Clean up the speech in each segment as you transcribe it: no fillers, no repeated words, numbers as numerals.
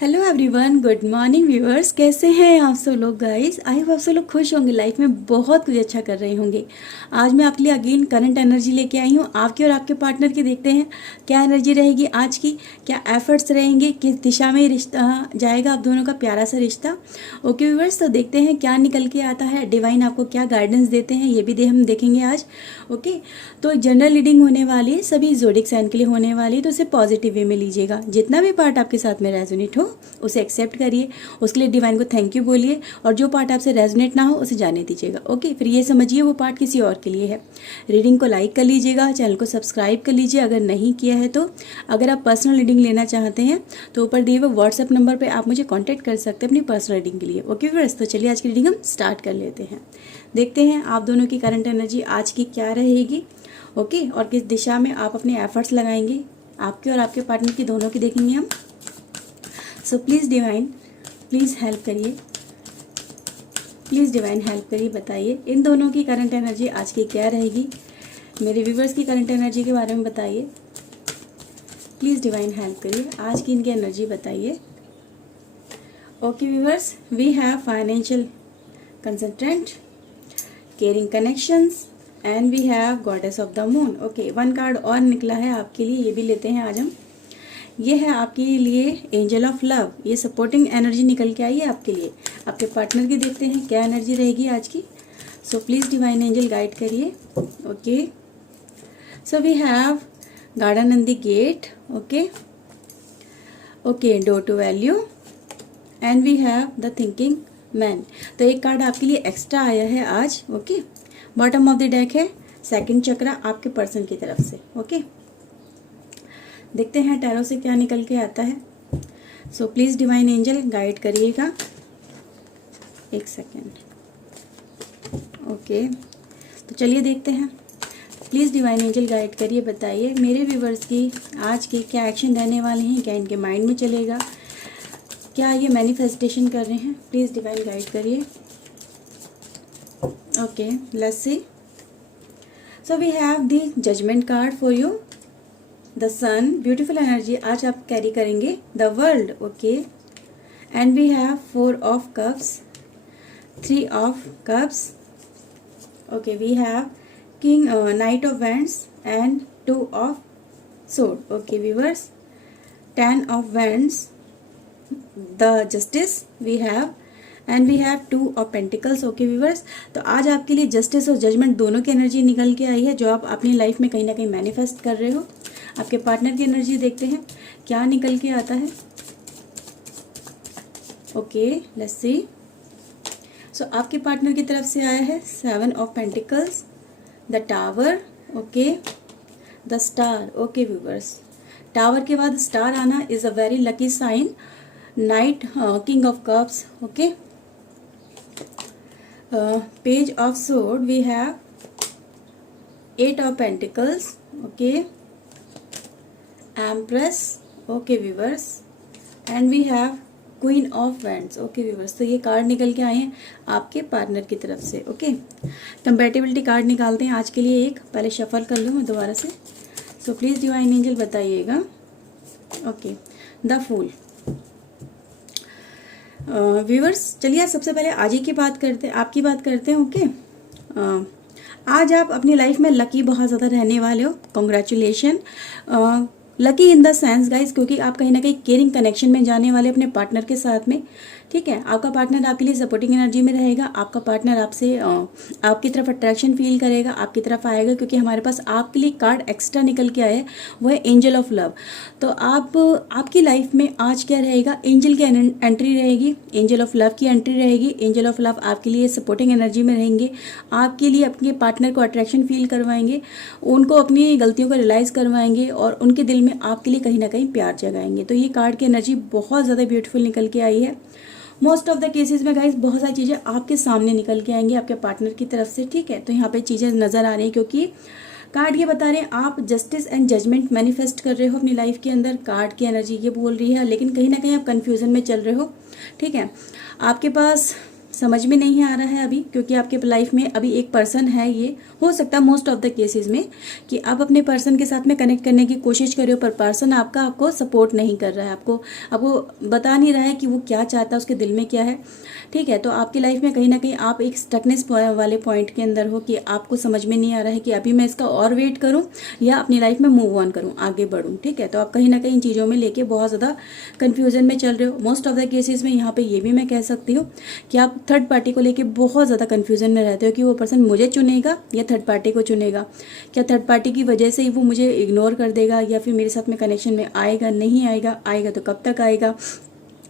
Hello everyone, good morning viewers. कैसे हैं आप सब लोग गाइस? आई होप आप सब लोग खुश होंगे, लाइफ में बहुत कुछ अच्छा कर रहे होंगे। आज मैं आपके लिए अगेन करंट एनर्जी लेके आई हूँ, आपके और आपके पार्टनर की। देखते हैं क्या एनर्जी रहेगी आज की, क्या एफर्ट्स रहेंगे, किस दिशा में रिश्ता जाएगा आप दोनों का प्यारा सा रिश्ता। ओके व्यूअर्स, तो देखते हैं क्या निकल के आता है, डिवाइन आपको क्या गाइडेंस देते हैं, ये भी हम देखेंगे आज। ओके, तो जनरल रीडिंग होने वाली है, सभी ज़ोडिक साइन के लिए होने वाली है, तो उसे पॉजिटिव वे में लीजिएगा। जितना भी पार्ट आपके साथ में रेजोनेट हो उसे एक्सेप्ट करिए, उसके लिए डिवाइन को थैंक यू बोलिए, और जो पार्ट आपसे रेजोनेट ना हो उसे जाने दीजिएगा। ओके, फिर ये समझिए वो पार्ट किसी और के लिए है। रीडिंग को लाइक कर लीजिएगा, चैनल को सब्सक्राइब कर लीजिए अगर नहीं किया है तो। अगर आप पर्सनल रीडिंग लेना चाहते हैं तो ऊपर दिए हुए व्हाट्सएप नंबर पर आप मुझे कॉन्टैक्ट कर सकते हैं अपनी पर्सनल रीडिंग के लिए। ओके व्यूअर्स, तो चलिए आज की रीडिंग हम स्टार्ट कर लेते हैं। देखते हैं आप दोनों की करंट एनर्जी आज की क्या रहेगी। ओके, और किस दिशा में आप अपने एफर्ट्स लगाएंगे, आपके और आपके पार्टनर की, दोनों की देखेंगे हम। सो प्लीज़ डिवाइन, प्लीज़ हेल्प करिए, प्लीज़ डिवाइन हेल्प करिए। बताइए इन दोनों की करंट एनर्जी आज की क्या रहेगी। मेरे व्यूवर्स की करंट एनर्जी के बारे में बताइए, प्लीज़ डिवाइन हेल्प करिए, आज की इनकी एनर्जी बताइए। Okay viewers, we have financial consultant, caring connections, and we have goddess of the moon. Okay, one card और निकला है आपके लिए, ये भी लेते हैं आज हम। ये है आपके लिए एंजल ऑफ लव, ये सपोर्टिंग एनर्जी निकल के आई है आपके लिए। आपके पार्टनर की देखते हैं क्या एनर्जी रहेगी आज की। So please divine angel guide करिए। Okay, so we have garden and the gate. Okay okay, door to value, and we have the thinking man. तो एक कार्ड आपके लिए एक्स्ट्रा आया है आज। Okay, bottom of the deck है second chakra आपके पर्सन की तरफ से। ओके, देखते हैं टैरो से क्या निकल के आता है। सो प्लीज़ डिवाइन एंजल गाइड करिएगा। एक सेकेंड। ओके, तो चलिए देखते हैं। प्लीज़ डिवाइन एंजल गाइड करिए, बताइए मेरे व्यूवर्स की आज के क्या एक्शन रहने वाले हैं, क्या इनके माइंड में चलेगा, क्या ये मैनिफेस्टेशन कर रहे हैं। प्लीज़ डिवाइन गाइड करिए। Okay, let's see. So we have the judgement card for you, the sun, beautiful energy आज आप कैरी करेंगे। The world, okay, and we have 4 of cups, 3 of cups. Okay, we have king, knight of wands and 2 of sword. Okay viewers, 10 of wands, the justice we have, and we have 2 of pentacles. Okay viewers, तो आज आपके लिए justice और judgement दोनों की energy निकल के आई है, जो आप अपनी लाइफ में कहीं ना कहीं मैनिफेस्ट कर रहे हो। आपके पार्टनर की एनर्जी देखते हैं क्या निकल के आता है। Okay, let's see. सो आपके पार्टनर की तरफ से आया है 7 of pentacles, the tower, okay, the star. Okay viewers, tower के बाद स्टार आना is a very lucky sign. Knight, king of cups, okay, page of sword, we have 8 of pentacles, okay, empress, okay viewers, and we have queen of wands. Okay viewers, तो ये card निकल के आए हैं आपके partner की तरफ से। ओके, कंपैटिबिलिटी कार्ड निकालते हैं आज के लिए एक, पहले शफल कर लूँ मैं दोबारा से। सो प्लीज़ डिवाइन एंजल बताइएगा। Okay, the fool. व्यूवर्स, चलिए सबसे पहले आज ही की बात करते हैं, आपकी बात करते हैं। ओके, आज आप अपनी लाइफ में लकी बहुत ज़्यादा रहने वाले हो। Congratulation, lucky in the sense guys, क्योंकि आप कहीं ना कहीं केयरिंग कनेक्शन में जाने वाले अपने पार्टनर के साथ में। ठीक है, आपका पार्टनर आपके लिए सपोर्टिंग एनर्जी में रहेगा, आपका पार्टनर आपसे आपकी तरफ अट्रैक्शन फील करेगा, आपकी तरफ आएगा, क्योंकि हमारे पास आपके लिए कार्ड एक्स्ट्रा निकल के आया है, वो है एंजल ऑफ लव। तो आपकी लाइफ में आज क्या रहेगा, एंजल की एंट्री रहेगी, एंजल ऑफ लव की एंट्री रहेगी। एंजल ऑफ लव आपके लिए सपोर्टिंग एनर्जी में रहेंगे, आपके लिए अपने पार्टनर को अट्रैक्शन फील करवाएंगे, उनको अपनी गलतियों को रियलाइज़ करवाएंगे, और उनके दिल में आपके लिए कहीं ना कहीं प्यार जगाएंगे। तो ये कार्ड की एनर्जी बहुत ज़्यादा ब्यूटीफुल निकल के आई है। मोस्ट ऑफ द केसेस में गाइज बहुत सारी चीज़ें आपके सामने निकल के आएंगी आपके पार्टनर की तरफ से। ठीक है, तो यहाँ पे चीज़ें नज़र आ रही हैं, क्योंकि कार्ड ये बता रहे हैं आप जस्टिस एंड जजमेंट मैनिफेस्ट कर रहे हो अपनी लाइफ के अंदर। कार्ड की एनर्जी ये बोल रही है, लेकिन कहीं ना कहीं आप कन्फ्यूज़न में चल रहे हो। ठीक है, आपके पास समझ में नहीं आ रहा है अभी, क्योंकि आपके लाइफ में अभी एक पर्सन है। ये हो सकता है मोस्ट ऑफ द केसेस में कि आप अपने पर्सन के साथ में कनेक्ट करने की कोशिश कर रहे हो, पर पर्सन आपका आपको सपोर्ट नहीं कर रहा है, आपको बता नहीं रहा है कि वो क्या चाहता है, उसके दिल में क्या है। ठीक है, तो आपकी लाइफ में कहीं ना कहीं आप एक स्टकनेस वाले पॉइंट के अंदर हो कि आपको समझ में नहीं आ रहा है कि अभी मैं इसका और वेट करूं या अपनी लाइफ में मूव ऑन करूं, आगे बढ़ूं। ठीक है, तो आप कहीं ना कहीं इन चीज़ों में लेके बहुत ज़्यादा कन्फ्यूजन में चल रहे हो। मोस्ट ऑफ द केसेस में यहाँ पे ये भी मैं कह सकती हूँ कि आप थर्ड पार्टी को लेके बहुत ज़्यादा कन्फ्यूजन में रहते हो कि वो पर्सन मुझे चुनेगा या थर्ड पार्टी को चुनेगा, क्या थर्ड पार्टी की वजह से ही वो मुझे इग्नोर कर देगा या फिर मेरे साथ में कनेक्शन में आएगा, नहीं आएगा, आएगा तो कब तक आएगा,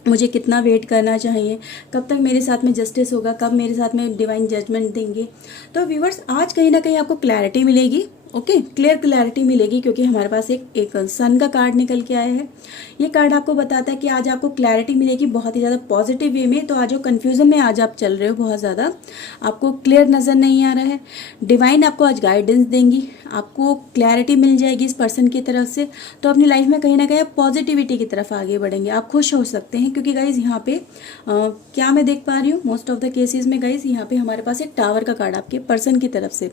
मुझे कितना वेट करना चाहिए, कब तक मेरे साथ में जस्टिस होगा, कब मेरे साथ में डिवाइन जजमेंट देंगे। तो व्यूवर्स, आज कहीं ना कहीं आपको क्लैरिटी मिलेगी। ओके, क्लियर क्लैरिटी मिलेगी, क्योंकि हमारे पास एक सन का कार्ड निकल के आया है। ये कार्ड आपको बताता है कि आज आपको क्लैरिटी मिलेगी बहुत ही ज़्यादा पॉजिटिव वे में। तो आज जो कन्फ्यूज़न में आज आप चल रहे हो, बहुत ज़्यादा आपको क्लियर नज़र नहीं आ रहा है, डिवाइन आपको आज गाइडेंस देंगी, आपको क्लैरिटी मिल जाएगी इस पर्सन की तरफ से। तो अपनी लाइफ में कहीं ना कहीं आप पॉजिटिविटी की तरफ आगे बढ़ेंगे, आप खुश हो सकते हैं। क्योंकि गाइज यहाँ पे क्या मैं देख पा रही हूँ, मोस्ट ऑफ द केसेस में गाइज यहाँ पे हमारे पास एक टावर का कार्ड आपके पर्सन की तरफ से।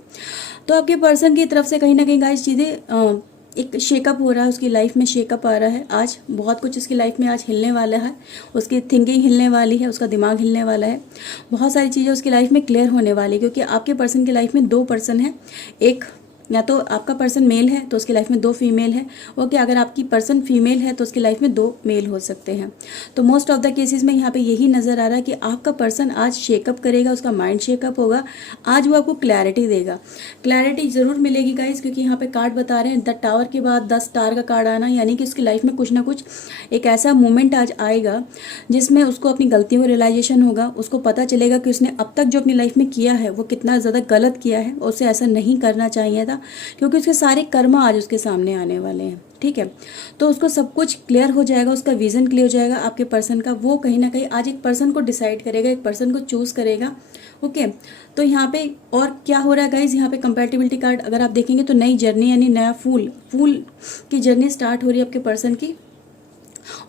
तो आपके पर्सन की तरफ से कहीं ना कहीं गाइज चीज़ें एक शेकअप हो रहा है, उसकी लाइफ में शेकअप आ रहा है। आज बहुत कुछ उसकी लाइफ में आज हिलने वाला है, उसकी थिंकिंग हिलने वाली है, उसका दिमाग हिलने वाला है, बहुत सारी चीज़ें उसकी लाइफ में क्लियर होने वाली है। क्योंकि आपके पर्सन की लाइफ में दो पर्सन है, एक या तो आपका पर्सन मेल है तो उसकी लाइफ में दो फीमेल है। ओके, अगर आपकी पर्सन फीमेल है तो उसकी लाइफ में दो मेल हो सकते हैं। तो मोस्ट ऑफ द केसेस में यहाँ पे यही नज़र आ रहा है कि आपका पर्सन आज शेकअप करेगा, उसका माइंड शेकअप होगा, आज वो आपको क्लैरिटी देगा। क्लैरिटी ज़रूर मिलेगी गाइज, क्योंकि यहाँ पे कार्ड बता रहे हैं द टावर के बाद 10 स्टार का कार्ड आना, यानी कि उसकी लाइफ में कुछ ना कुछ एक ऐसा मोमेंट आज आएगा जिसमें उसको अपनी गलतियों का रियलाइजेशन होगा, उसको पता चलेगा कि उसने अब तक जो अपनी लाइफ में किया है वो कितना ज़्यादा गलत किया है, उसे ऐसा नहीं करना चाहिए था, क्योंकि उसके सारे कर्म आज उसके सामने आने वाले हैं। ठीक है, तो उसको सब कुछ क्लियर हो जाएगा, उसका विजन क्लियर हो जाएगा आपके पर्सन का। वो कहीं ना कहीं आज एक पर्सन को डिसाइड करेगा, एक पर्सन को चूज करेगा। ओके, तो यहाँ पे और क्या हो रहा है गाइज, यहाँ पे कंपैटिबिलिटी कार्ड अगर आप देखेंगे तो नई जर्नी यानी नया फूल की जर्नी स्टार्ट हो रही है आपके पर्सन की।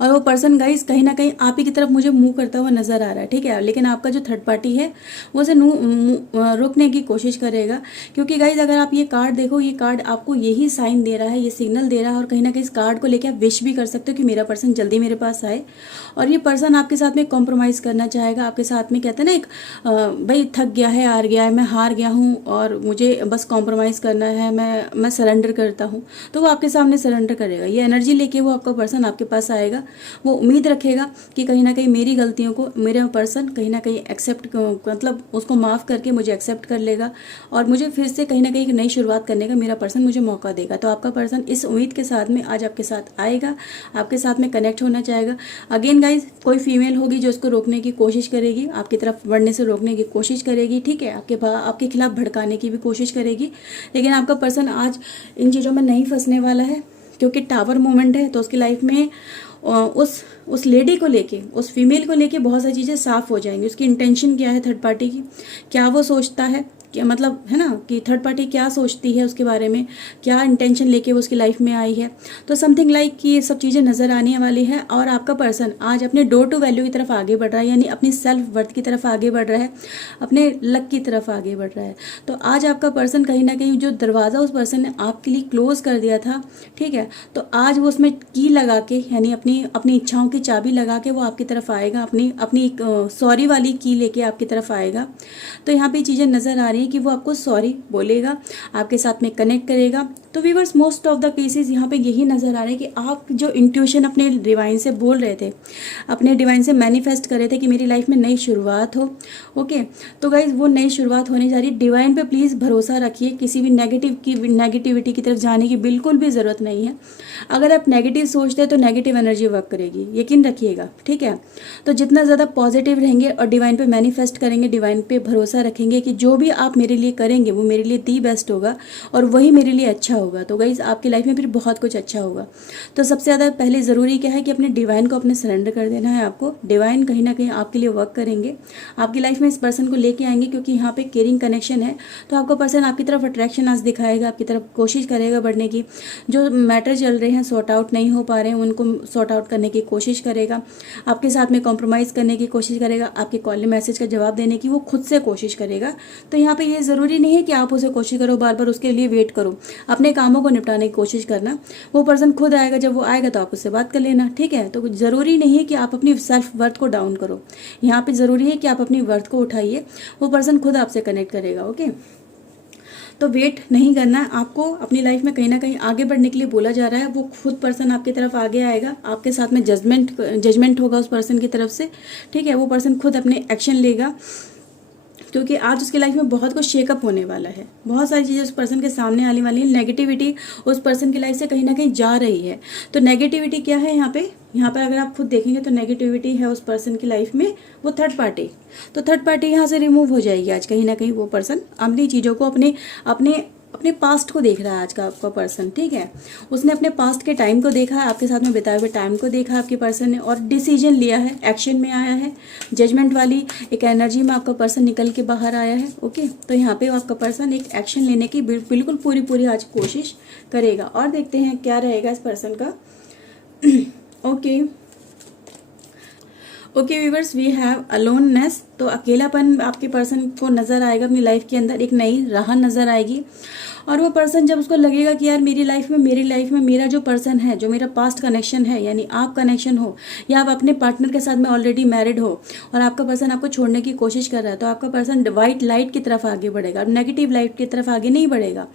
और वो पर्सन गाइज कहीं ना कहीं आप ही की तरफ मुझे मूव करता हुआ नजर आ रहा है। ठीक है, लेकिन आपका जो थर्ड पार्टी है वो उसे रोकने की कोशिश करेगा। क्योंकि गाइज अगर आप ये कार्ड देखो, ये कार्ड आपको यही साइन दे रहा है, ये सिग्नल दे रहा है, और कहीं ना कहीं इस कार्ड को लेकर आप विश भी कर सकते हो कि मेरा पर्सन जल्दी मेरे पास आए। और ये पर्सन आपके साथ में कॉम्प्रोमाइज़ करना चाहेगा, आपके साथ में कहते हैं ना एक भाई थक गया है, हार गया है, मैं हार गया हूँ और मुझे बस कॉम्प्रोमाइज़ करना है, मैं सरेंडर करता हूँ, तो वो आपके सामने सरेंडर करेगा। ये एनर्जी लेके वो आपका पर्सन आपके पास आएगा। वो उम्मीद रखेगा कि कहीं ना कहीं मेरी गलतियों को मेरा पर्सन कहीं ना कहीं एक्सेप्ट, मतलब उसको माफ़ करके मुझे एक्सेप्ट कर लेगा और मुझे फिर से कहीं ना कहीं एक नई शुरुआत करने का मेरा पर्सन मुझे मौका देगा। तो आपका पर्सन इस उम्मीद के साथ में आज आपके साथ आएगा, आपके साथ में कनेक्ट होना चाहेगा। अगेन गाइज, कोई फीमेल होगी जो इसको रोकने की कोशिश करेगी, आपकी तरफ बढ़ने से रोकने की कोशिश करेगी। ठीक है, आपके खिलाफ भड़काने की भी कोशिश करेगी, लेकिन आपका पर्सन आज इन चीज़ों में नहीं फंसने वाला है। क्योंकि टावर मोमेंट है, तो उसकी लाइफ में उस लेडी को लेके, उस फीमेल को लेके बहुत सारी चीज़ें साफ हो जाएंगी। उसकी इंटेंशन क्या है थर्ड पार्टी की, क्या वो सोचता है, क्या मतलब है ना कि थर्ड पार्टी क्या सोचती है उसके बारे में, क्या इंटेंशन लेके वो उसकी लाइफ में आई है। तो समथिंग लाइक कि ये सब चीज़ें नज़र आने वाली है। और आपका पर्सन आज अपने डोर टू वैल्यू की तरफ आगे बढ़ रहा है, यानी अपनी सेल्फ वर्थ की तरफ आगे बढ़ रहा है, अपने लक की तरफ आगे बढ़ रहा है। तो आज आपका पर्सन कहीं ना कहीं जो दरवाज़ा उस पर्सन ने आपके लिए क्लोज कर दिया था, ठीक है, तो आज वो उसमें की लगा के, यानी अपनी इच्छाओं की चाबी लगा के वो आपकी तरफ आएगा, अपनी सॉरी वाली की लेके आपकी तरफ आएगा। तो यहाँ पे चीज़ें नज़र आ रही कि वो आपको सॉरी बोलेगा, आपके साथ में कनेक्ट करेगा। तो viewers, most of the cases यहाँ पे यही नज़र आ रहा है कि आप जो इंट्यूशन अपने डिवाइन से बोल रहे थे, अपने डिवाइन से मैनिफेस्ट कर रहे थे कि मेरी लाइफ में नई शुरुआत हो। ओके, तो गाइज वो नई शुरुआत होने जा रही है। डिवाइन पे प्लीज़ भरोसा रखिए, किसी भी नेगेटिविटी की तरफ जाने की बिल्कुल भी ज़रूरत नहीं है। अगर आप नेगेटिव सोचते हैं तो नेगेटिव एनर्जी वर्क करेगी, यकीन रखिएगा। ठीक है, तो जितना ज़्यादा पॉजिटिव रहेंगे और डिवाइन पे मैनिफेस्ट करेंगे, डिवाइन पे भरोसा रखेंगे कि जो भी आप मेरे लिए करेंगे वो मेरे लिए दी बेस्ट होगा और वही मेरे लिए अच्छा होगा। तो गाइज आपकी लाइफ में फिर बहुत कुछ अच्छा होगा। तो सबसे ज़्यादा पहले ज़रूरी क्या है कि अपने डिवाइन को अपने सरेंडर कर देना है आपको। डिवाइन कहीं ना कहीं आपके लिए वर्क करेंगे, आपकी लाइफ में इस पर्सन को लेके आएंगे, क्योंकि यहाँ पे केयरिंग कनेक्शन है। तो आपका पर्सन आपकी तरफ अट्रैक्शन आज दिखाएगा, आपकी तरफ कोशिश करेगा बढ़ने की। जो मैटर चल रहे हैं सॉर्ट आउट नहीं हो पा रहे हैं उनको सॉर्ट आउट करने की कोशिश करेगा, आपके साथ में कॉम्प्रोमाइज़ करने की कोशिश करेगा, आपके कॉल मैसेज का जवाब देने की वो खुद से कोशिश करेगा। तो यहाँ पे ये ज़रूरी नहीं है कि आप उसे कोशिश करो, बार बार उसके लिए वेट करो, अपने कामों को निपटाने की कोशिश करना। वो पर्सन खुद आएगा, जब वो आएगा तो आप उससे बात कर लेना, ठीक है। तो ज़रूरी नहीं है कि आप अपनी सेल्फ वर्थ को डाउन करो, यहाँ पे ज़रूरी है कि आप अपनी वर्थ को उठाइए, वो पर्सन खुद आपसे कनेक्ट करेगा। ओके, तो वेट नहीं करना है आपको, अपनी लाइफ में कहीं ना कहीं आगे बढ़ने के लिए बोला जा रहा है। वो खुद पर्सन आपकी तरफ आगे आएगा, आपके साथ में जजमेंट होगा उस पर्सन की तरफ से, ठीक है। वो पर्सन खुद अपने एक्शन लेगा, क्योंकि आज उसकी लाइफ में बहुत कुछ शेकअप होने वाला है, बहुत सारी चीज़ें उस पर्सन के सामने आने वाली है। नेगेटिविटी उस पर्सन की लाइफ से कहीं ना कहीं जा रही है। तो नेगेटिविटी क्या है यहाँ पर अगर आप खुद देखेंगे तो नेगेटिविटी है उस पर्सन की लाइफ में वो थर्ड पार्टी। तो थर्ड पार्टी यहाँ से रिमूव हो जाएगी आज कहीं ना कहीं। वो पर्सन अपनी चीज़ों को अपने अपने अपने पास्ट को देख रहा है आज का आपका पर्सन, ठीक है। उसने अपने पास्ट के टाइम को देखा है, आपके साथ में बिताए हुए टाइम को देखा आपके पर्सन ने, और डिसीजन लिया है, एक्शन में आया है, जजमेंट वाली एक एनर्जी में आपका पर्सन निकल के बाहर आया है। ओके, तो यहाँ पे आपका पर्सन एक एक्शन लेने की बिल्कुल पूरी आज कोशिश करेगा। और देखते हैं क्या रहेगा इस पर्सन का। Okay viewers, we have aloneness. तो अकेलापन आपके पर्सन को नज़र आएगा, अपनी लाइफ के अंदर एक नई राह नज़र आएगी। और वो पर्सन जब उसको लगेगा कि यार मेरी लाइफ में मेरा जो पर्सन है, जो मेरा पास्ट कनेक्शन है, यानी आप कनेक्शन हो या आप अपने पार्टनर के साथ में ऑलरेडी मैरिड हो और आपका पर्सन आपको छोड़ने की कोशिश कर रहा है, तो आपका पर्सन वाइट लाइट की तरफ आगे बढ़ेगा, नेगेटिव लाइट की तरफ आगे नहीं बढ़ेगा।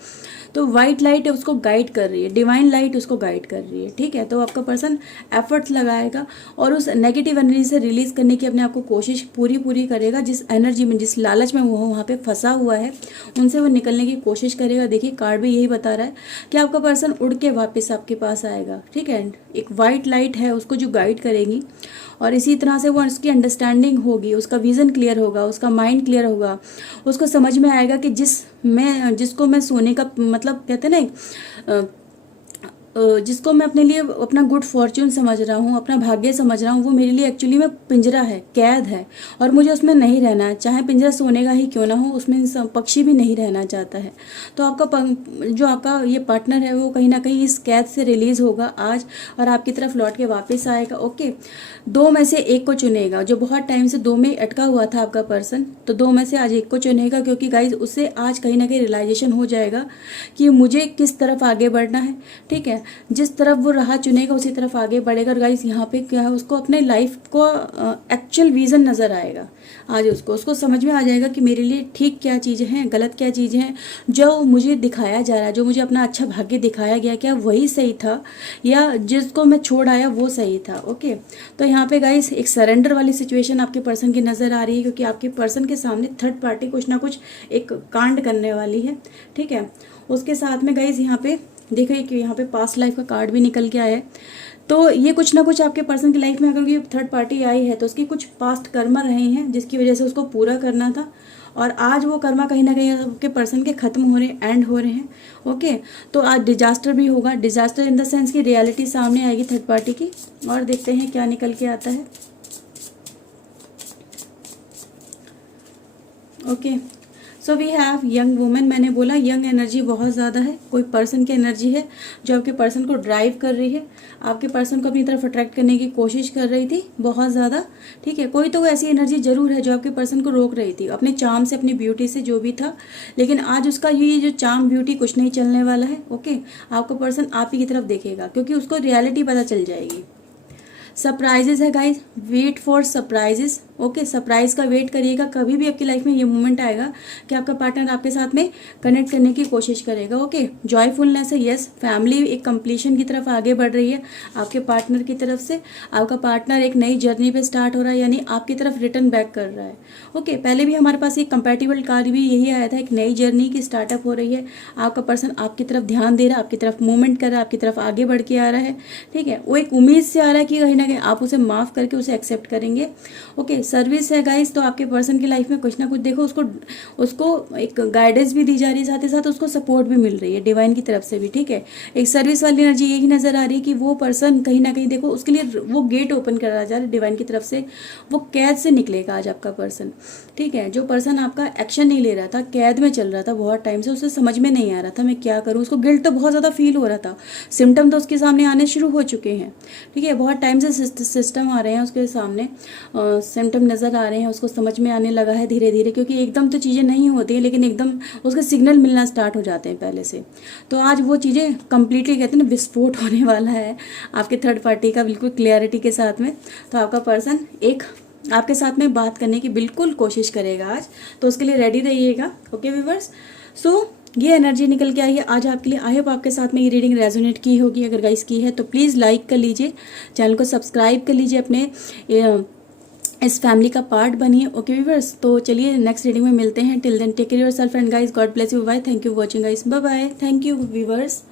तो वाइट लाइट उसको गाइड कर रही है, डिवाइन लाइट उसको गाइड कर रही है, ठीक है। तो आपका पर्सन एफर्ट्स लगाएगा और उस नेगेटिव एनर्जी से रिलीज करने की अपने आप को कोशिश पूरी करेगा। जिस एनर्जी में, जिस लालच में वो वहाँ पे फंसा हुआ है, उनसे वो निकलने की कोशिश करेगा। देखिए कार्ड भी यही बता रहा है कि आपका पर्सन उड़ के वापस आपके पास आएगा, ठीक है। एक वाइट लाइट है उसको जो गाइड करेगी, और इसी तरह से वो उसकी अंडरस्टैंडिंग होगी, उसका विजन क्लियर होगा, उसका माइंड क्लियर होगा, उसको समझ में आएगा कि जिसको मैं सोने का मतलब कहते हैं ना, जिसको मैं अपने लिए अपना गुड फॉर्च्यून समझ रहा हूँ, अपना भाग्य समझ रहा हूँ, वो मेरे लिए एक्चुअली में पिंजरा है, कैद है, और मुझे उसमें नहीं रहना है। चाहे पिंजरा सोने का ही क्यों ना हो, उसमें पक्षी भी नहीं रहना चाहता है। तो जो आपका ये पार्टनर है वो कहीं ना कहीं इस कैद से रिलीज होगा आज और आपकी तरफ लौट के वापस आएगा। ओके, दो में से एक को चुनेगा। जो बहुत टाइम से दो में अटका हुआ था आपका पर्सन, तो दो में से आज एक को चुनेगा, क्योंकि गाइज उससे आज कहीं ना कहीं रियलाइजेशन हो जाएगा कि मुझे किस तरफ आगे बढ़ना है, ठीक है। जिस तरफ वो राह चुनेगा उसी तरफ आगे बढ़ेगा। और गाइस यहाँ पे क्या है, उसको अपने लाइफ को एक्चुअल विजन नज़र आएगा। आज उसको समझ में आ जाएगा कि मेरे लिए ठीक क्या चीज़ें हैं, गलत क्या चीज़ें हैं। जो मुझे दिखाया जा रहा है, जो मुझे अपना अच्छा भाग्य दिखाया गया, क्या वही सही था या जिसको मैं छोड़ आया वो सही था। ओके, तो यहाँ पे गाइस एक सरेंडर वाली सिचुएशन आपके पर्सन की नज़र आ रही है, क्योंकि आपके पर्सन के सामने थर्ड पार्टी कुछ ना कुछ एक कांड करने वाली है, ठीक है। उसके साथ में गाइस यहाँ पे देखिए कि यहाँ पे पास्ट लाइफ का कार्ड भी निकल के आया है। तो ये कुछ ना कुछ आपके पर्सन की लाइफ में अगर ये थर्ड पार्टी आई है तो उसकी कुछ पास्ट कर्मा रहे हैं जिसकी वजह से उसको पूरा करना था, और आज वो कर्मा कहीं ना कहीं आपके पर्सन के खत्म हो रहे हैं, एंड हो रहे हैं। ओके, तो आज डिजास्टर भी होगा, डिजास्टर इन द सेंस की रियलिटी सामने आएगी थर्ड पार्टी की। और देखते हैं क्या निकल के आता है। Okay, so we have young women. मैंने बोला यंग एनर्जी बहुत ज़्यादा है, कोई पर्सन की एनर्जी है जो आपके पर्सन को ड्राइव कर रही है, आपके पर्सन को अपनी तरफ अट्रैक्ट करने की कोशिश कर रही थी बहुत ज़्यादा, ठीक है। कोई तो ऐसी एनर्जी जरूर है जो आपके पर्सन को रोक रही थी अपने चार्म से, अपनी ब्यूटी से, जो भी था। लेकिन आज उसका ये जो चार्म ब्यूटी कुछ नहीं चलने वाला है। ओके, आपका पर्सन आप ही की तरफ देखेगा क्योंकि उसको रियलिटी पता चल जाएगी। सरप्राइजेस है guys, wait for surprises. Okay, surprise का वेट करिएगा। कभी भी आपकी लाइफ में ये मोमेंट आएगा कि आपका पार्टनर आपके साथ में कनेक्ट करने की कोशिश करेगा। ओके, जॉयफुलनेस है, यस। फैमिली एक कंप्लीशन की तरफ आगे बढ़ रही है आपके पार्टनर की तरफ से। आपका पार्टनर एक नई जर्नी पे स्टार्ट हो रहा है, यानी आपकी तरफ रिटर्न बैक कर रहा है। ओके, पहले भी हमारे पास एक कंपैटिबल कार्ड भी यही आया था, एक नई जर्नी की स्टार्टअप हो रही है। आपका पर्सन आपकी तरफ ध्यान दे रहा है, आपकी तरफ मूवमेंट कर रहा है, आपकी तरफ आगे बढ़ के आ रहा है, ठीक है। वो एक उम्मीद से आ रहा है कि कहीं ना कहीं आप उसे माफ़ करके उसे एक्सेप्ट करेंगे। ओके, सर्विस है गाइस, तो आपके पर्सन की लाइफ में कुछ ना कुछ देखो, उसको उसको एक गाइडेंस भी दी जा रही है, साथ ही साथ उसको सपोर्ट भी मिल रही है डिवाइन की तरफ से भी, ठीक है। एक सर्विस वाली एनर्जी यही नजर आ रही है कि वो पर्सन कहीं ना कहीं देखो उसके लिए वो गेट ओपन करा जा रहा है डिवाइन की तरफ से, वो कैद से निकलेगा आज आपका पर्सन, ठीक है। जो पर्सन आपका एक्शन नहीं ले रहा था, कैद में चल रहा था बहुत टाइम से, उसे समझ में नहीं आ रहा था मैं क्या करूँ, उसको गिल्ट तो बहुत ज़्यादा फील हो रहा था, सिम्टम तो उसके सामने आने शुरू हो चुके हैं, ठीक है। बहुत टाइम से सिस्टम आ रहे हैं उसके सामने, सिम्टम नज़र आ रहे हैं, उसको समझ में आने लगा है धीरे धीरे, क्योंकि एकदम तो चीज़ें नहीं होती हैं, लेकिन एकदम उसके सिग्नल मिलना स्टार्ट हो जाते हैं पहले से। तो आज वो चीज़ें कंप्लीटली कहते हैं ना विस्फोट होने वाला है आपके थर्ड पार्टी का, बिल्कुल क्लियरिटी के साथ में। तो आपका पर्सन एक आपके साथ में बात करने की बिल्कुल कोशिश करेगा आज, तो उसके लिए रेडी रहिएगा, ओके व्यूअर्स। सो ये एनर्जी निकल के आई है आज आपके लिए। आई होप आपके साथ में ये रीडिंग रेजोनेट की होगी, अगर गाइस की है तो प्लीज़ लाइक कर लीजिए, चैनल को सब्सक्राइब कर लीजिए, अपने इस फैमिली का पार्ट बनिए, ओके व्यूअर्स। तो चलिए नेक्स्ट रीडिंग में मिलते हैं, till then take care yourself and guys, God bless you, bye, thank you watching guys, bye bye, thank you viewers.